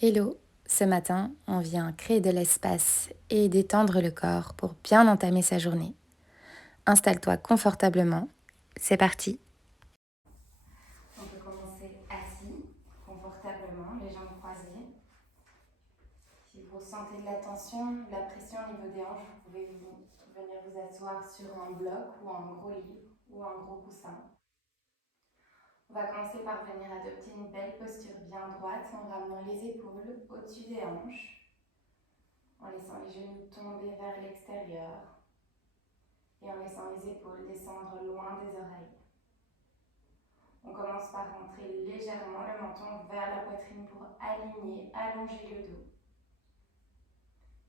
Hello, ce matin, on vient créer de l'espace et détendre le corps pour bien entamer sa journée. Installe-toi confortablement, c'est parti. On peut commencer assis, confortablement, les jambes croisées. Si vous ressentez de la tension, de la pression au niveau des hanches, vous pouvez venir vous asseoir sur un bloc ou un gros livre ou un gros coussin. On va commencer par venir adopter une belle posture bien droite en ramenant les épaules au-dessus des hanches, en laissant les genoux tomber vers l'extérieur et en laissant les épaules descendre loin des oreilles. On commence par rentrer légèrement le menton vers la poitrine pour aligner, allonger le dos.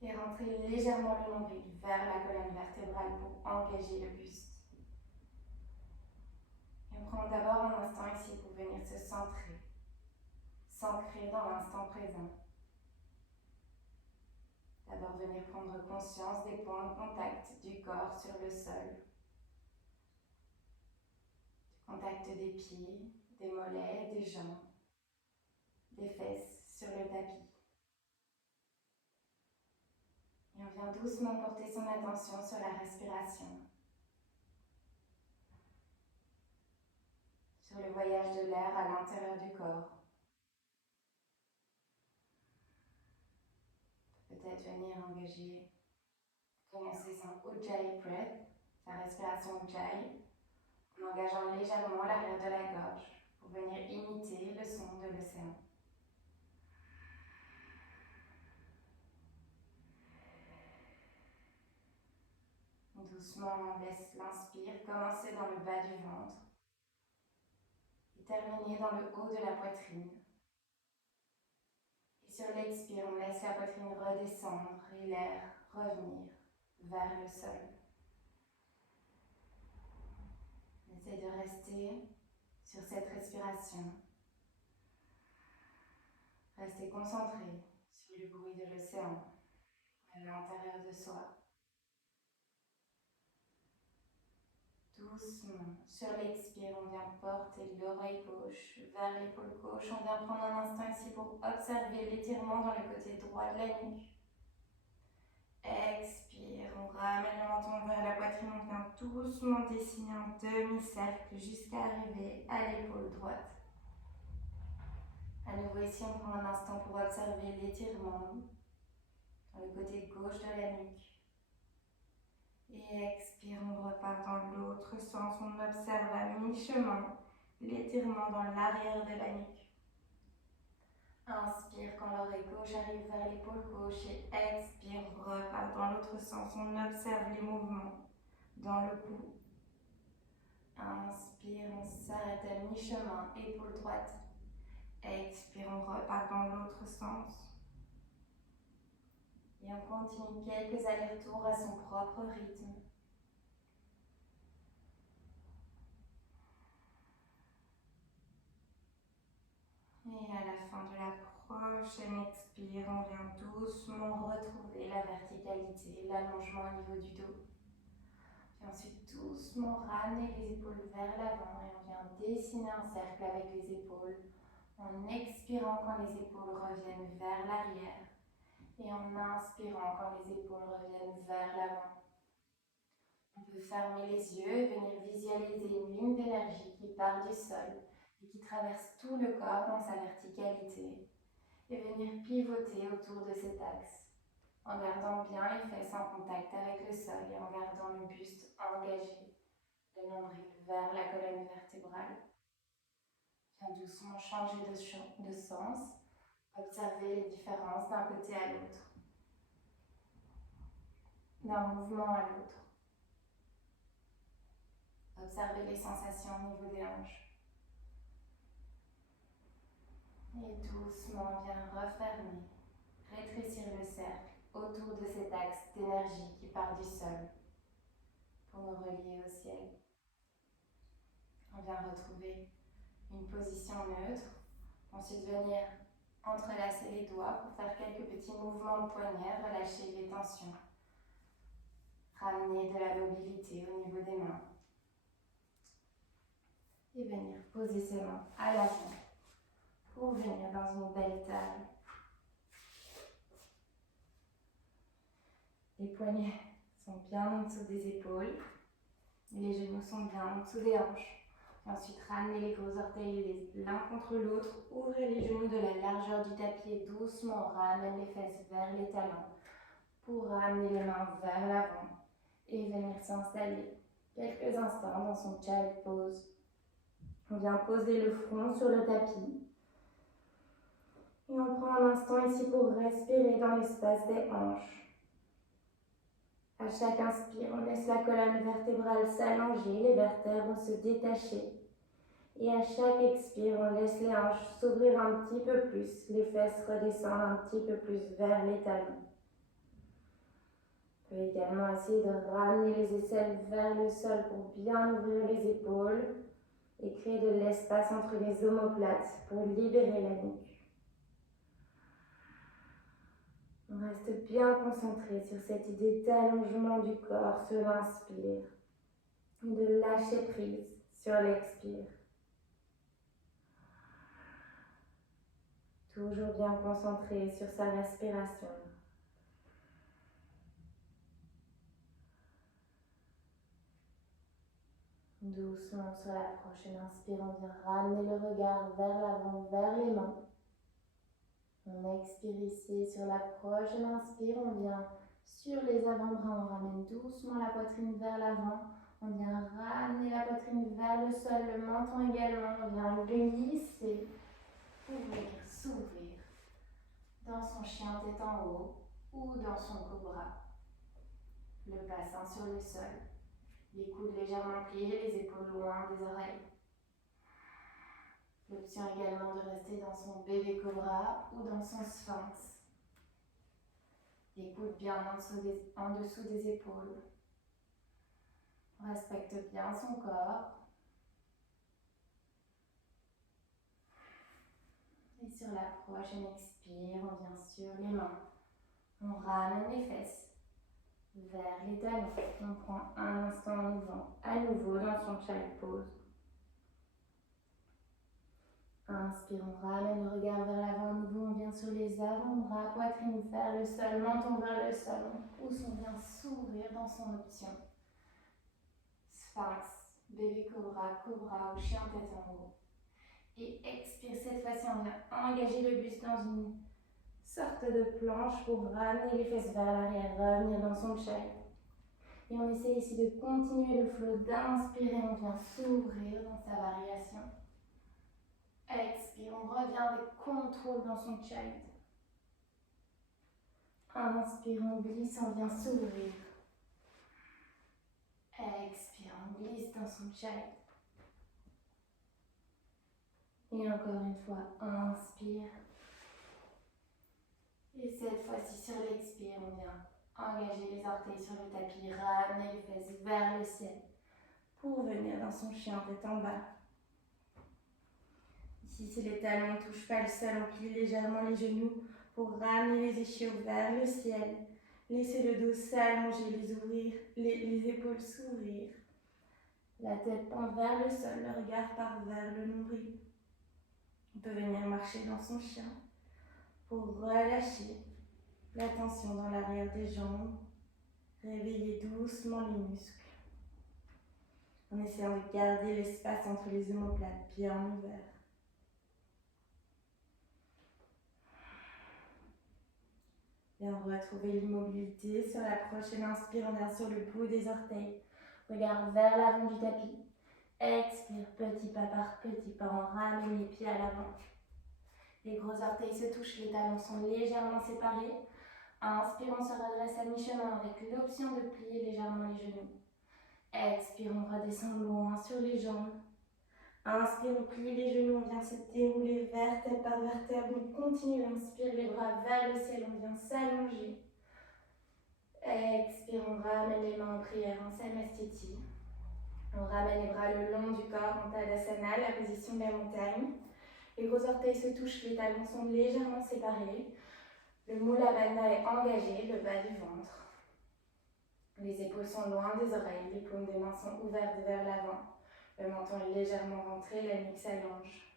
Et rentrer légèrement le nombril vers la colonne vertébrale pour engager le buste. Et on prend d'abord un instant ici pour venir se centrer. S'ancrer dans l'instant présent. D'abord venir prendre conscience des points de contact du corps sur le sol. Du contact des pieds, des mollets, des jambes, des fesses sur le tapis. Et on vient doucement porter son attention sur la respiration. Sur le voyage de l'air à l'intérieur du corps. Peut-être venir engager, commencer son Ujjayi breath, sa respiration Ujjayi, en engageant légèrement l'arrière de la gorge pour venir imiter le son de l'océan. Doucement, on laisse l'inspire commencer dans le bas du ventre et terminer dans le haut de la poitrine. Et sur l'expire, on laisse la poitrine redescendre et l'air revenir vers le sol. On essaie de rester sur cette respiration. Rester concentré sur le bruit de l'océan à l'intérieur de soi. Doucement, sur l'expire, on vient porter l'oreille gauche vers l'épaule gauche. On vient prendre un instant ici pour observer l'étirement dans le côté droit de la nuque. Expire, on ramène le menton vers la poitrine. On vient doucement dessiner un demi-cercle jusqu'à arriver à l'épaule droite. À nouveau ici, on prend un instant pour observer l'étirement dans le côté gauche de la nuque. Et expire, on repart dans l'autre sens. On observe à mi-chemin l'étirement dans l'arrière de la nuque. Inspire quand l'oreille gauche arrive vers l'épaule gauche et expire, repart dans l'autre sens. On observe les mouvements dans le cou. Inspire, on s'arrête à mi-chemin, épaule droite. Expire, on repart dans l'autre sens. Et on continue quelques allers-retours à son propre rythme. Et à la fin de la prochaine expire, on vient doucement retrouver la verticalité, l'allongement au niveau du dos. Puis ensuite doucement ramener les épaules vers l'avant et on vient dessiner un cercle avec les épaules en expirant quand les épaules reviennent vers l'arrière et en inspirant quand les épaules reviennent vers l'avant. On peut fermer les yeux et venir visualiser une ligne d'énergie qui part du sol et qui traverse tout le corps dans sa verticalité et venir pivoter autour de cet axe en gardant bien les fesses en contact avec le sol et en gardant le buste engagé, le nombril vers la colonne vertébrale. Viens doucement changer de sens, observer les différences d'un côté à l'autre, d'un mouvement à l'autre. Observez les sensations au niveau des hanches. Et doucement, viens refermer, rétrécir le cercle autour de cet axe d'énergie qui part du sol pour nous relier au ciel. On vient retrouver une position neutre. Ensuite, venir entrelacer les doigts pour faire quelques petits mouvements de poignet, relâcher les tensions. Ramener de la mobilité au niveau des mains. Et venir poser ses mains à l'avant pour venir dans une belle table. Les poignets sont bien en dessous des épaules. Les genoux sont bien en dessous des hanches. Ensuite, ramenez les gros orteils l'un contre l'autre. Ouvrez les genoux de la largeur du tapis et doucement ramène les fesses vers les talons pour ramener les mains vers l'avant et venir s'installer quelques instants dans son child pose. On vient poser le front sur le tapis. Et on prend un instant ici pour respirer dans l'espace des hanches. À chaque inspire, on laisse la colonne vertébrale s'allonger, les vertèbres se détacher. Et à chaque expire, on laisse les hanches s'ouvrir un petit peu plus, les fesses redescendent un petit peu plus vers les talons. On peut également essayer de ramener les aisselles vers le sol pour bien ouvrir les épaules et créer de l'espace entre les omoplates pour libérer la nuque. On reste bien concentré sur cette idée d'allongement du corps sur l'inspire et de lâcher prise sur l'expire. Toujours bien concentré sur sa respiration. Doucement sur la prochaine inspire, on vient ramener le regard vers l'avant, vers les mains. On expire ici, sur la prochaine inspire, on vient sur les avant-bras, on ramène doucement la poitrine vers l'avant. On vient ramener la poitrine vers le sol, le menton également, on vient glisser, ouvrir, s'ouvrir dans son chien tête en haut ou dans son cobra. Le bassin sur le sol, les coudes légèrement pliés, les épaules loin des oreilles. L'option également de rester dans son bébé cobra ou dans son sphinx. Les coudes bien en dessous des épaules. On respecte bien son corps. Et sur la prochaine expire, on vient sur les mains. On ramène les fesses vers les talons. On prend un instant en ouvrant à nouveau dans son child pose. Inspire, on ramène le regard vers l'avant. À nouveau, on vient sur les avant-bras, poitrine vers le sol, menton vers le sol. On pousse, on vient s'ouvrir dans son option. Sphinx, bébé cobra, cobra ou chien tête en haut. Et expire, cette fois-ci, on vient engager le buste dans une sorte de planche pour ramener les fesses vers l'arrière, revenir dans son child. Et on essaie ici de continuer le flow, d'inspirer, on vient s'ouvrir dans sa variation. Expire, on revient avec contrôle dans son child. Inspire, on glisse, on vient s'ouvrir. Expire, on glisse dans son child. Et encore une fois, inspire. Et cette fois-ci, sur l'expire, on vient engager les orteils sur le tapis, ramener les fesses vers le ciel pour venir dans son chien tête en bas. Ici, si les talons ne touchent pas le sol, on plie légèrement les genoux pour ramener les ischios vers le ciel. Laissez le dos s'allonger, les épaules s'ouvrir. La tête pend vers le sol, le regard part vers le nombril. On peut venir marcher dans son chien pour relâcher la tension dans l'arrière des jambes. Réveiller doucement les muscles. En essayant de garder l'espace entre les omoplates bien ouverts. Et on va retrouver l'immobilité. Sur la prochaine inspire, on vient sur le bout des orteils. Regarde vers l'avant du tapis. Expire, petit pas par petit pas, on ramène les pieds à l'avant. Les gros orteils se touchent, les talons sont légèrement séparés. Inspire, on se redresse à mi-chemin avec l'option de plier légèrement les genoux. Expire, on redescend loin sur les jambes. Inspire, on plie les genoux, on vient se dérouler vertèbre par vertèbre. On continue, inspire les bras vers le ciel, on vient s'allonger. Expire, on ramène les mains en prière en Samastiti. On ramène les bras le long du corps en Tadasana, la position de la montagne. Les gros orteils se touchent, les talons sont légèrement séparés. Le Mula Bandha est engagé, le bas du ventre. Les épaules sont loin des oreilles, les paumes des mains sont ouvertes vers l'avant. Le menton est légèrement rentré, la nuque s'allonge.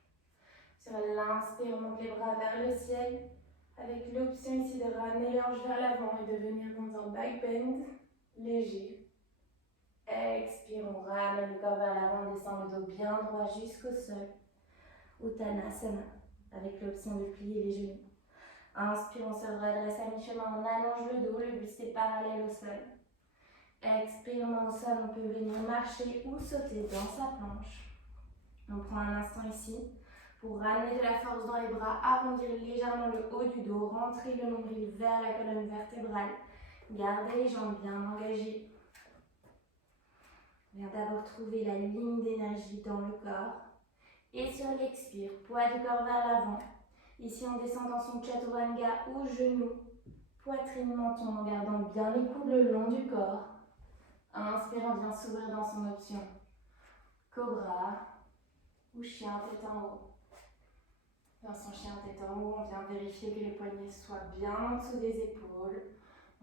Sur l'inspire, on monte les bras vers le ciel. avec l'option ici de ramener les hanches vers l'avant et de venir dans un back bend léger. Expire, on ramène le corps vers l'avant, descend le dos bien droit jusqu'au sol. Uttanasana, avec l'option de plier les genoux. Inspire, on se redresse à mi-chemin, on allonge le dos, le buste est parallèle au sol. Expire, main au sol, on peut venir marcher ou sauter dans sa planche. On prend un instant ici pour ramener de la force dans les bras, arrondir légèrement le haut du dos, rentrer le nombril vers la colonne vertébrale. Gardez les jambes bien engagées. On vient d'abord trouver la ligne d'énergie dans le corps. Et sur l'expire, poids du corps vers l'avant. Ici, on descend dans son chaturanga ou genou, poitrine, menton, en gardant bien les coudes le long du corps. Inspire, on vient s'ouvrir dans son option. Cobra ou chien tête en haut. Dans son chien tête en haut, on vient vérifier que les poignets soient bien en dessous des épaules.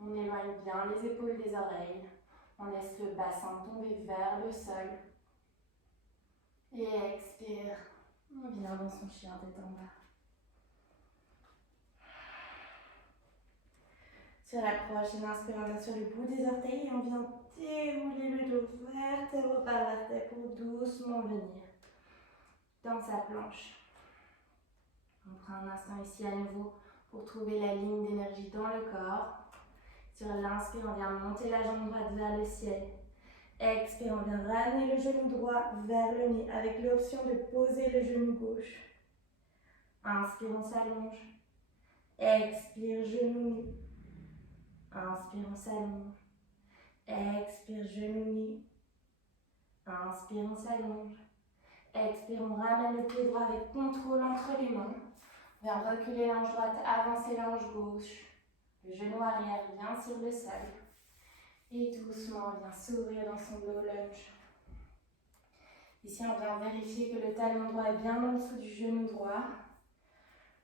On éloigne bien les épaules des oreilles. On laisse le bassin tomber vers le sol. Et expire. On vient dans son chien tête en bas. Sur la prochaine inspire, on vient sur le bout des orteils et on vient dérouler le dos vertèbre par vertèbre pour doucement venir dans sa planche. On prend un instant ici à nouveau pour trouver la ligne d'énergie dans le corps. Sur l'inspire, on vient monter la jambe droite vers le ciel. Expire, on vient ramener le genou droit vers le nez avec l'option de poser le genou gauche. Inspire, on s'allonge. Expire, genou nu. Inspire, on s'allonge. Expire, genou nu. Inspire, on s'allonge. Expire, on ramène le pied droit avec contrôle entre les mains. On vient reculer l'ange droite, avancer l'ange gauche. Le genou arrière vient sur le sol. Et doucement, on vient s'ouvrir dans son low lunge. Ici, on vient vérifier que le talon droit est bien en dessous du genou droit.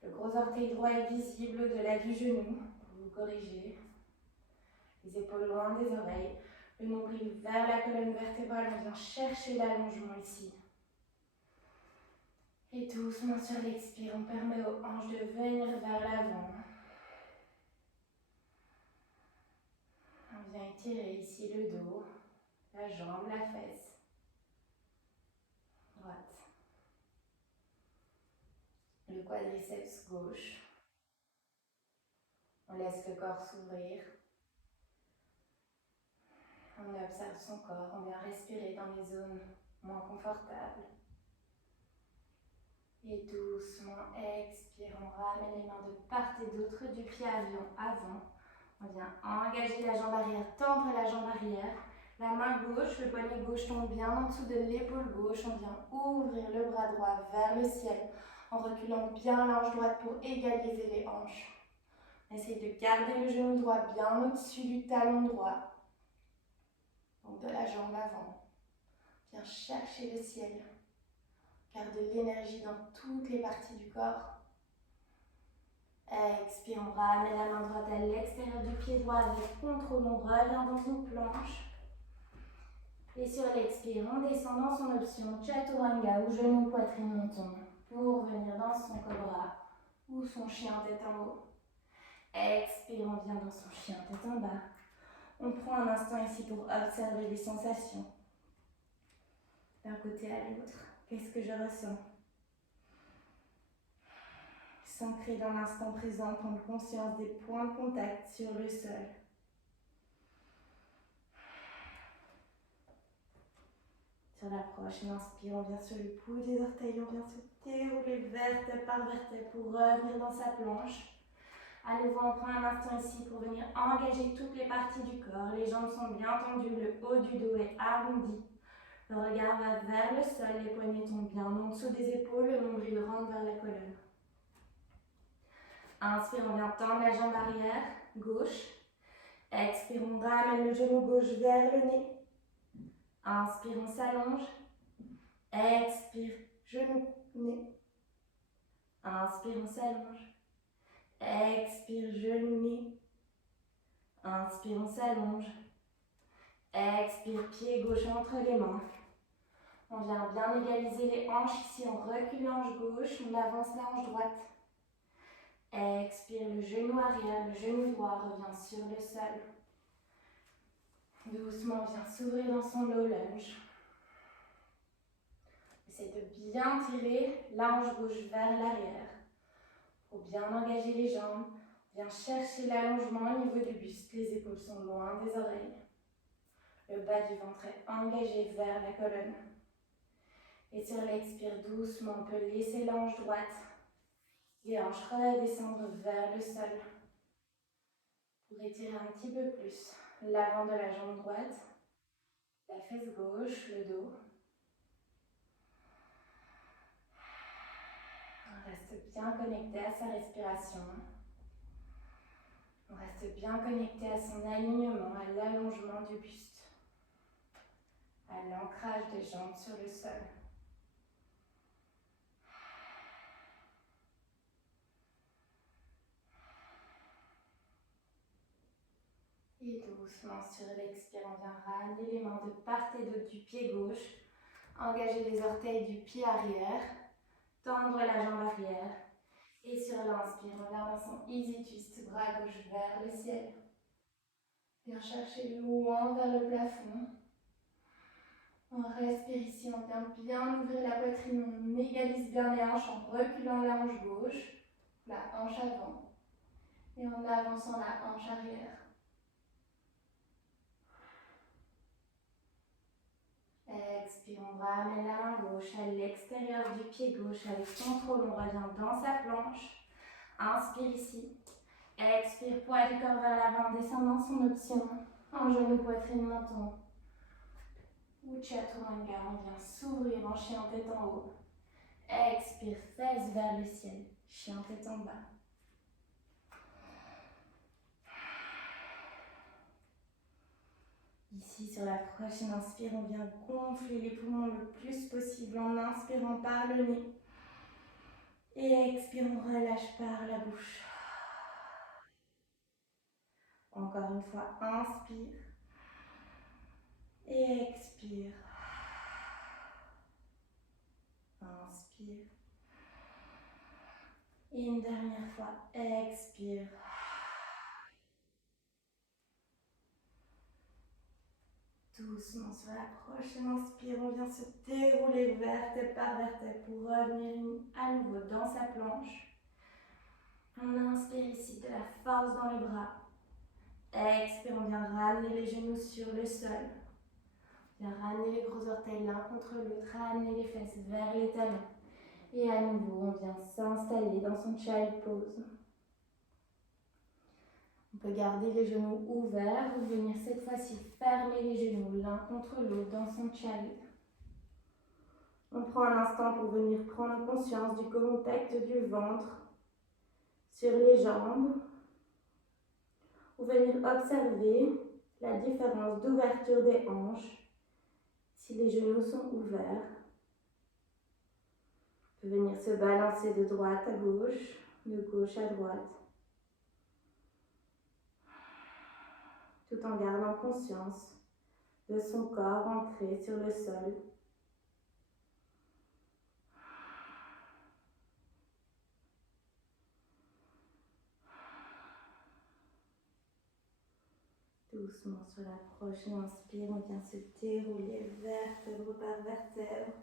Le gros orteil droit est visible au-delà du genou. Vous corrigez. Les épaules loin des oreilles. Le nombril vers la colonne vertébrale. On vient chercher l'allongement ici. Et doucement sur l'expire, on permet aux hanches de venir vers l'avant. On vient étirer ici le dos, la jambe, la fesse. Droite. Le quadriceps gauche. On laisse le corps s'ouvrir. On observe son corps, on vient respirer dans les zones moins confortables. Et doucement, expire, on ramène les mains de part et d'autre du pied avant. On vient engager la jambe arrière, tendre la jambe arrière. La main gauche, le poignet gauche tombe bien en dessous de l'épaule gauche. On vient ouvrir le bras droit vers le ciel en reculant bien l'ange droite pour égaliser les hanches. On essaye de garder le genou droit bien au-dessus du talon droit. Donc de la jambe avant. Viens chercher le ciel. Garde de l'énergie dans toutes les parties du corps. Expire, on ramène la main droite à l'extérieur du pied droit avec contrôle. On revient dans une planche. Et sur l'expire, on descend dans son option chaturanga ou genou, poitrine, menton pour venir dans son cobra ou son chien tête en haut. Expire, on vient dans son chien tête en bas. On prend un instant ici pour observer les sensations. D'un côté à l'autre, qu'est-ce que je ressens? S'ancrer dans l'instant présent, prendre conscience des points de contact sur le sol. Sur la prochaine inspire, on vient sur le bout des orteils, on vient se dérouler vertèbre par vertèbre pour revenir dans sa planche. À nouveau, on prend un instant ici pour venir engager toutes les parties du corps. Les jambes sont bien tendues, le haut du dos est arrondi. Le regard va vers le sol, les poignets tombent bien en dessous des épaules, le nombril rentre vers la colonne. Inspire, on vient tendre la jambe arrière, gauche. Expire, on ramène le genou gauche vers le nez. Inspire, on s'allonge. Expire, genou, nez. Inspire, on s'allonge. Expire, genou, nez. Inspire, on s'allonge. Expire, pied gauche entre les mains. On vient bien égaliser les hanches ici, on recule l'hanche gauche, on avance la hanche droite. Expire, le genou arrière, le genou droit revient sur le sol. Doucement, viens s'ouvrir dans son low lunge. Essaye de bien tirer la hanche gauche vers l'arrière. Pour bien engager les jambes, viens chercher l'allongement au niveau du buste. Les épaules sont loin des oreilles. Le bas du ventre est engagé vers la colonne. Et sur l'expire, doucement, on peut laisser la hanche droite. Les hanches redescendre vers le sol. Pour étirer un petit peu plus l'avant de la jambe droite, la fesse gauche, le dos. On reste bien connecté à sa respiration. On reste bien connecté à son alignement, à l'allongement du buste, à l'ancrage des jambes sur le sol. Et doucement sur l'expire, on vient ramener les mains de part et d'autre du pied gauche. Engager les orteils du pied arrière. Tendre la jambe arrière. Et sur l'inspire, on vient dans son easy twist, bras gauche vers le ciel. Viens chercher loin vers le plafond. On respire ici, on vient bien ouvrir la poitrine, on égalise bien les hanches en reculant la hanche gauche, la hanche avant, et en avançant la hanche arrière. Expire, on ramène la main gauche à l'extérieur du pied gauche avec contrôle, on revient dans sa planche. Inspire ici. Expire, poids du corps vers l'avant, descendant son option. En genou, poitrine, menton. Ou chaturanga, on vient s'ouvrir en chien tête en haut. Expire, fesses vers le ciel. Chien tête en bas. Ici, sur la prochaine inspire, on vient gonfler les poumons le plus possible en inspirant par le nez. Et expire, on relâche par la bouche. Encore une fois, inspire. Et expire. Inspire. Et une dernière fois, expire. Doucement sur la prochaine inspire, on vient se dérouler vertèbre par vertèbre pour revenir à nouveau dans sa planche. On inspire ici de la force dans les bras. Expire, on vient ramener les genoux sur le sol. On vient ramener les gros orteils l'un contre l'autre, ramener les fesses vers les talons. Et à nouveau, on vient s'installer dans son child pose. On peut garder les genoux ouverts ou venir cette fois-ci fermer les genoux l'un contre l'autre dans son child. On prend un instant pour venir prendre conscience du contact du ventre sur les jambes ou venir observer la différence d'ouverture des hanches si les genoux sont ouverts. On peut venir se balancer de droite à gauche, de gauche à droite, tout en gardant conscience de son corps ancré sur le sol. Doucement sur la prochaine inspire, on vient se dérouler vertèbre par vertèbre.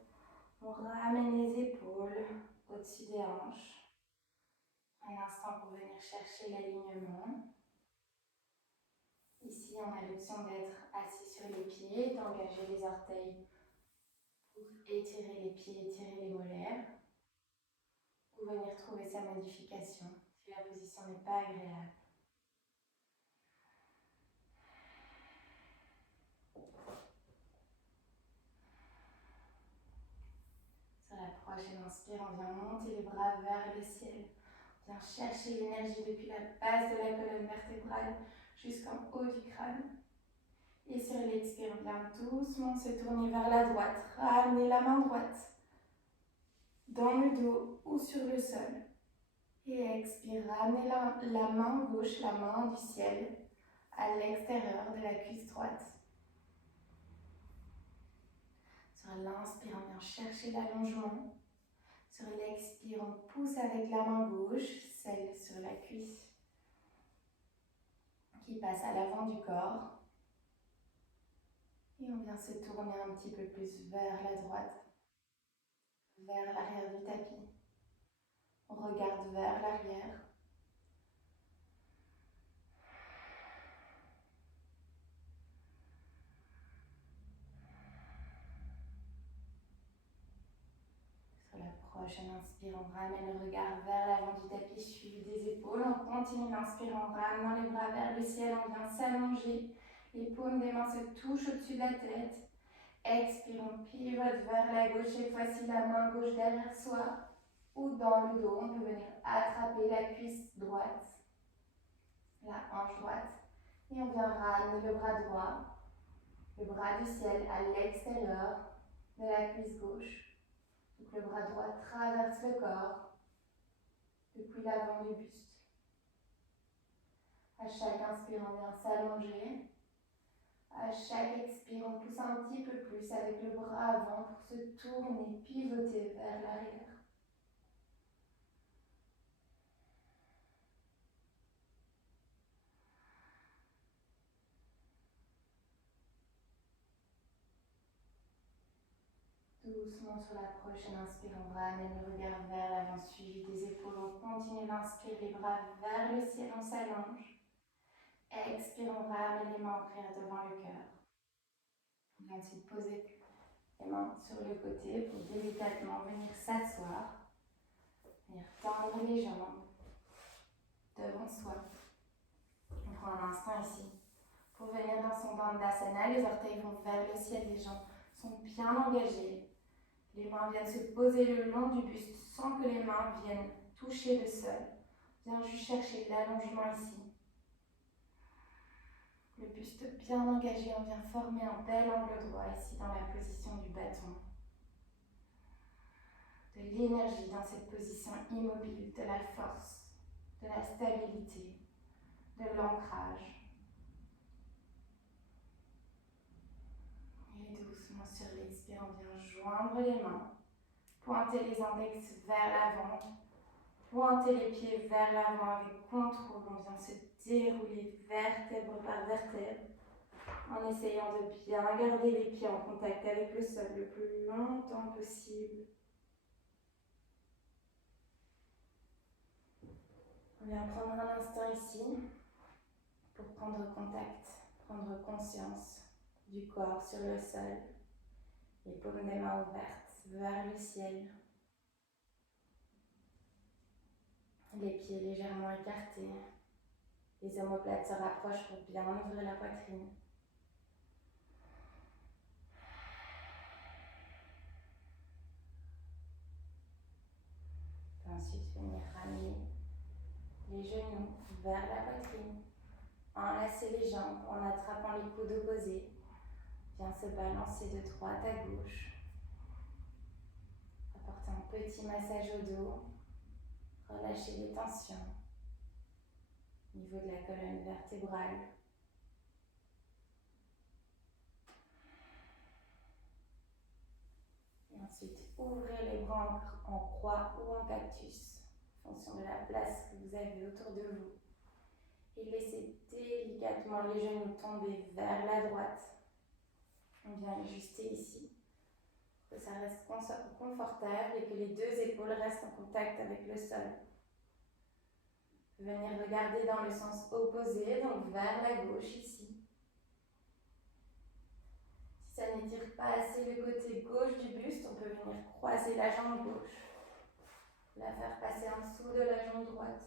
On ramène les épaules au-dessus des hanches. Un instant pour venir chercher l'alignement. Ici, on a l'option d'être assis sur les pieds, d'engager les orteils pour étirer les pieds, étirer les molaires. Ou venir trouver sa modification si la position n'est pas agréable. Sur la prochaine inspire, on vient monter les bras vers le ciel. On vient chercher l'énergie depuis la base de la colonne vertébrale jusqu'en haut du crâne. Et sur l'expire, on vient doucement se tourner vers la droite. Ramener la main droite dans le dos ou sur le sol. Et expire, ramener la main gauche, la main du ciel, à l'extérieur de la cuisse droite. Sur l'inspire, on vient chercher l'allongement. Sur l'expire, on pousse avec la main gauche, celle sur la cuisse qui passe à l'avant du corps. Et on vient se tourner un petit peu plus vers la droite, vers l'arrière du tapis. On regarde vers l'arrière. Sur la prochaine inspire, on ramène le regard vers l'avant du tapis, suivi des épaules. On continue l'inspire en ramenant les bras vers le ciel. On vient s'allonger. Les paumes des mains se touchent au-dessus de la tête. Expire, on pivote vers la gauche. Cette fois-ci, la main gauche derrière soi ou dans le dos. On peut venir attraper la cuisse droite, la hanche droite. Et on vient ramener le bras droit, le bras du ciel à l'extérieur de la cuisse gauche. Donc le bras droit traverse le corps depuis l'avant du buste. À chaque inspire, on vient s'allonger. À chaque expire, on pousse un petit peu plus avec le bras avant pour se tourner, pivoter vers l'arrière. Doucement sur la prochaine inspire, on ramène le regard vers l'avant, suivi des épaules. On continue d'inspirer, les bras vers le ciel, on s'allonge. Expire, on ramène les mains en prière devant le cœur. On va ensuite poser les mains sur le côté pour délicatement venir s'asseoir. Venir tendre les jambes devant soi. On prend un instant ici pour venir dans son Dandasana. Les orteils vont vers le ciel, les jambes sont bien engagées. Les mains viennent se poser le long du buste sans que les mains viennent toucher le sol. On vient juste chercher l'allongement ici. Le buste bien engagé, on vient former un bel angle droit ici dans la position du bâton. De l'énergie dans cette position immobile, de la force, de la stabilité, de l'ancrage. Et doucement sur l'expire, on vient joindre les mains, pointer les index vers l'avant, pointer les pieds vers l'avant avec contrôle. On vient se dérouler vertèbre par vertèbre en essayant de bien garder les pieds en contact avec le sol le plus longtemps possible. On vient prendre un instant ici pour prendre contact, prendre conscience du corps sur le sol, les paumes des mains ouvertes vers le ciel, les pieds légèrement écartés, les omoplates se rapprochent pour bien ouvrir la poitrine. Ensuite, venir ramener les genoux vers la poitrine, enlacer les jambes en attrapant les coudes opposés. Viens se balancer de droite à gauche. Apporter un petit massage au dos. Relâcher les tensions au niveau de la colonne vertébrale. Et ensuite, ouvrez les bras en croix ou en cactus, en fonction de la place que vous avez autour de vous. Et laissez délicatement les genoux tomber vers la droite. On vient ajuster ici, que ça reste confortable et que les deux épaules restent en contact avec le sol. Venir regarder dans le sens opposé, donc vers la gauche ici. Si ça n'étire pas assez le côté gauche du buste, on peut venir croiser la jambe gauche, la faire passer en dessous de la jambe droite,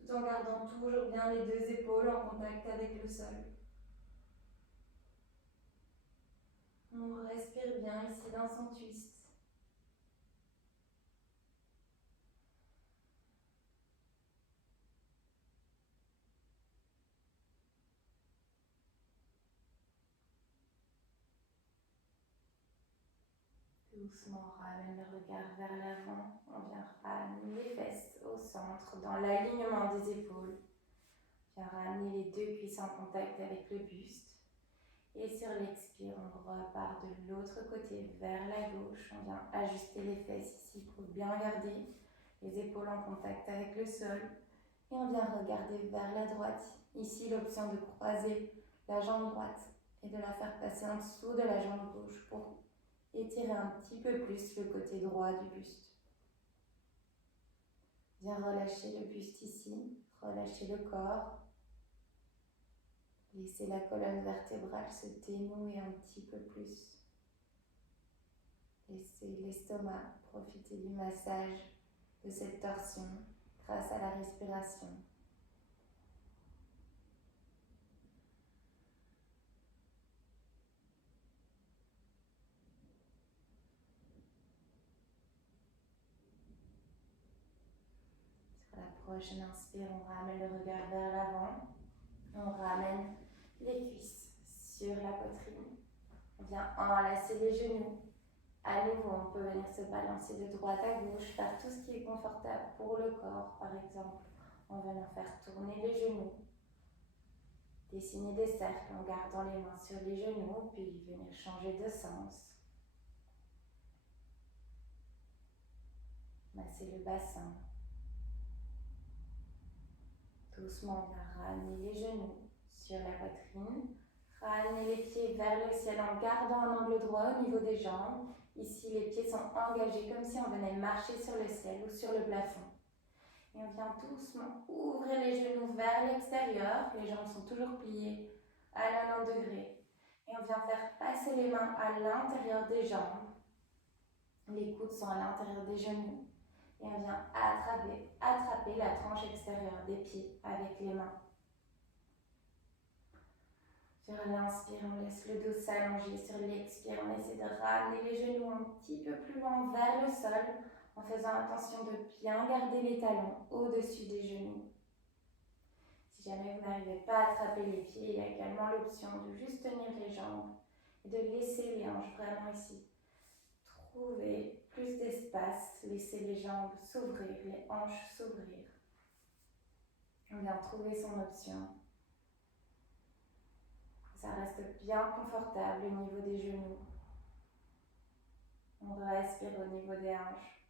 tout en gardant toujours bien les deux épaules en contact avec le sol. On respire bien ici dans son twist. Doucement, ramène le regard vers l'avant. On vient ramener les fesses au centre, dans l'alignement des épaules. On vient ramener les deux cuisses en contact avec le buste. Et sur l'expire, on repart de l'autre côté vers la gauche. On vient ajuster les fesses ici pour bien garder les épaules en contact avec le sol. Et on vient regarder vers la droite. Ici, l'option de croiser la jambe droite et de la faire passer en dessous de la jambe gauche pour étirer un petit peu plus le côté droit du buste. Viens relâcher le buste ici, relâcher le corps. Laissez la colonne vertébrale se dénouer un petit peu plus. Laissez l'estomac profiter du massage de cette torsion grâce à la respiration. Sur la prochaine inspire, on ramène le regard vers l'avant. On ramène les cuisses sur la poitrine. On vient enlacer les genoux. À nouveau, on peut venir se balancer de droite à gauche, faire tout ce qui est confortable pour le corps, par exemple. On va venir faire tourner les genoux, dessiner des cercles en gardant les mains sur les genoux, puis venir changer de sens. Masser le bassin. Doucement, on vient ramener les genoux sur la poitrine. Ramener les pieds vers le ciel en gardant un angle droit au niveau des jambes. Ici, les pieds sont engagés comme si on venait marcher sur le ciel ou sur le plafond. Et on vient doucement ouvrir les genoux vers l'extérieur. Les jambes sont toujours pliées à 90 degrés. Et on vient faire passer les mains à l'intérieur des jambes. Les coudes sont à l'intérieur des genoux. Et on vient attraper la tranche extérieure des pieds avec les mains. Sur l'inspire, on laisse le dos s'allonger. Sur l'expire, on essaie de ramener les genoux un petit peu plus loin vers le sol en faisant attention de bien garder les talons au-dessus des genoux. Si jamais vous n'arrivez pas à attraper les pieds, il y a également l'option de juste tenir les jambes et de laisser les hanches vraiment ici. Trouver plus d'espace, laisser les jambes s'ouvrir, les hanches s'ouvrir. On vient trouver son option. Ça reste bien confortable au niveau des genoux. On respire au niveau des hanches.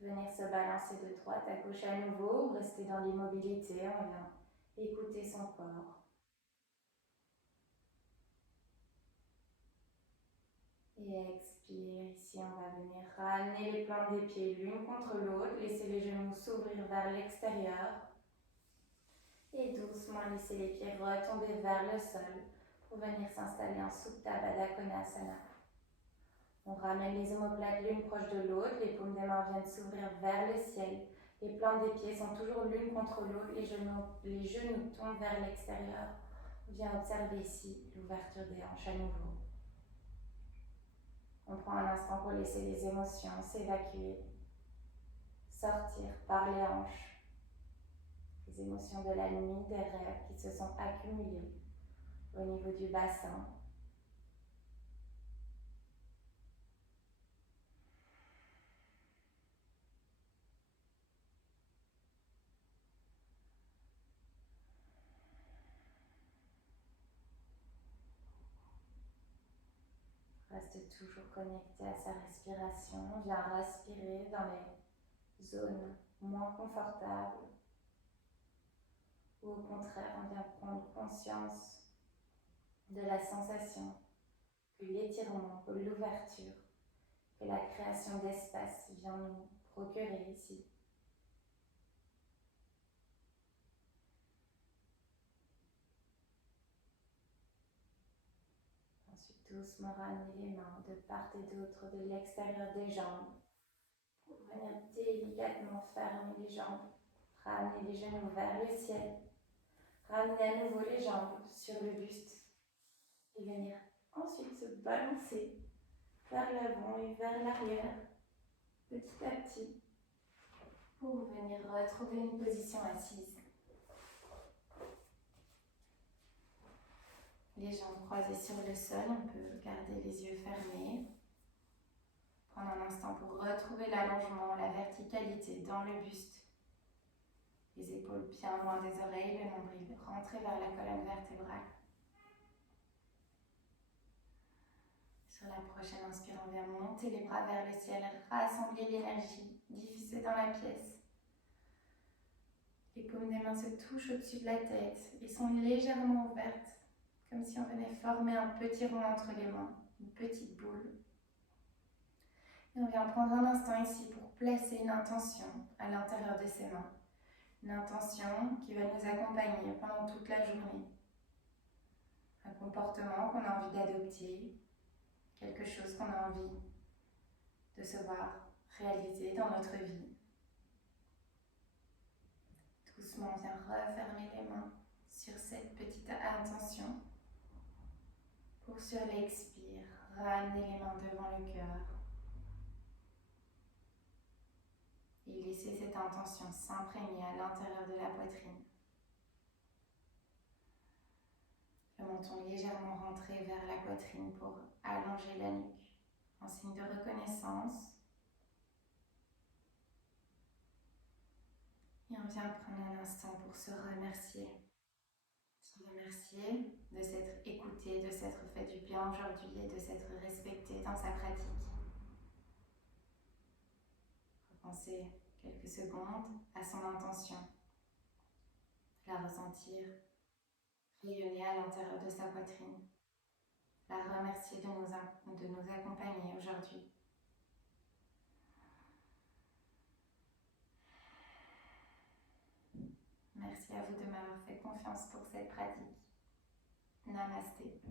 Venir se balancer de droite à gauche à nouveau, rester dans l'immobilité, on vient écouter son corps. Et expire, ici on va venir ramener les plantes des pieds l'une contre l'autre, laisser les genoux s'ouvrir vers l'extérieur. Et doucement laisser les pieds retomber vers le sol pour venir s'installer en Supta Baddha Konasana. On ramène les omoplates l'une proche de l'autre, les paumes des mains viennent s'ouvrir vers le ciel. Les plantes des pieds sont toujours l'une contre l'autre, les genoux tombent vers l'extérieur. On vient observer ici l'ouverture des hanches à nouveau. On prend un instant pour laisser les émotions s'évacuer, sortir par les hanches. Les émotions de la nuit, des rêves qui se sont accumulés au niveau du bassin. Reste toujours connecté à sa respiration. On vient respirer dans les zones moins confortables. Ou au contraire, on vient prendre conscience de la sensation que l'étirement, que l'ouverture, que la création d'espace vient nous procurer ici. Ensuite, doucement ramener les mains de part et d'autre de l'extérieur des jambes pour venir délicatement fermer les jambes. Ramener les genoux vers le ciel. Ramener à nouveau les jambes sur le buste. Et venir ensuite se balancer vers l'avant et vers l'arrière, petit à petit, pour venir retrouver une position assise. Les jambes croisées sur le sol, on peut garder les yeux fermés. Prendre un instant pour retrouver l'allongement, la verticalité dans le buste. Les épaules bien loin des oreilles, le nombril rentré vers la colonne vertébrale. Sur la prochaine inspire, on vient monter les bras vers le ciel, rassembler l'énergie, diffuser dans la pièce. Les paumes des mains se touchent au-dessus de la tête et sont légèrement ouvertes, comme si on venait former un petit rond entre les mains, une petite boule. Et on vient prendre un instant ici pour placer une intention à l'intérieur de ses mains. Une intention qui va nous accompagner pendant toute la journée. Un comportement qu'on a envie d'adopter, quelque chose qu'on a envie de se voir réaliser dans notre vie. Doucement, on vient refermer les mains sur cette petite intention pour sur l'expire, ramener les mains devant le cœur et laisser cette intention s'imprégner à l'intérieur de la poitrine. Le menton légèrement rentré vers la poitrine pour allonger la nuque en signe de reconnaissance. Et on vient prendre un instant pour se remercier. Se remercier de s'être écouté, de s'être fait du bien aujourd'hui et de s'être respecté dans sa pratique. Repenser quelques secondes à son intention. La ressentir rayonner à l'intérieur de sa poitrine. La remercier de nous accompagner aujourd'hui. Merci à vous de m'avoir fait confiance pour cette pratique. Namasté.